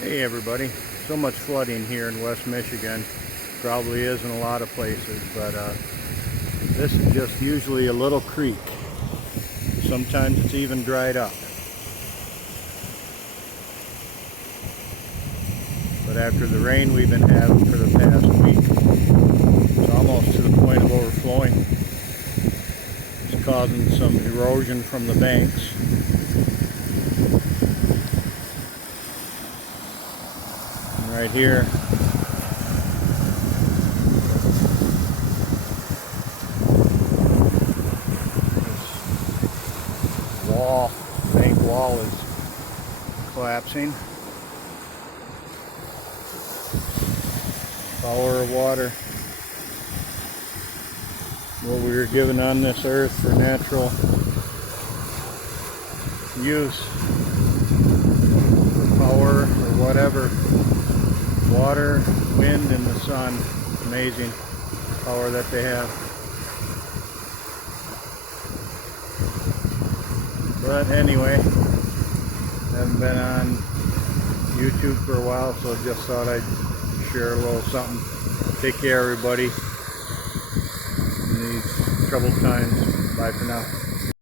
Hey everybody, so much flooding here in West Michigan. Probably is in a lot of places, but this is just usually a little creek. Sometimes it's even dried up. But after the rain we've been having for the past week, it's almost to the point of overflowing. It's causing some erosion from the banks. Right here, this bank wall is collapsing. Power of water, what we were given on this earth for natural use, power or whatever. Water, wind, and the sun. Amazing power that they have. But anyway, haven't been on YouTube for a while, so just thought I'd share a little something. Take care, everybody, in these troubled times. Bye for now.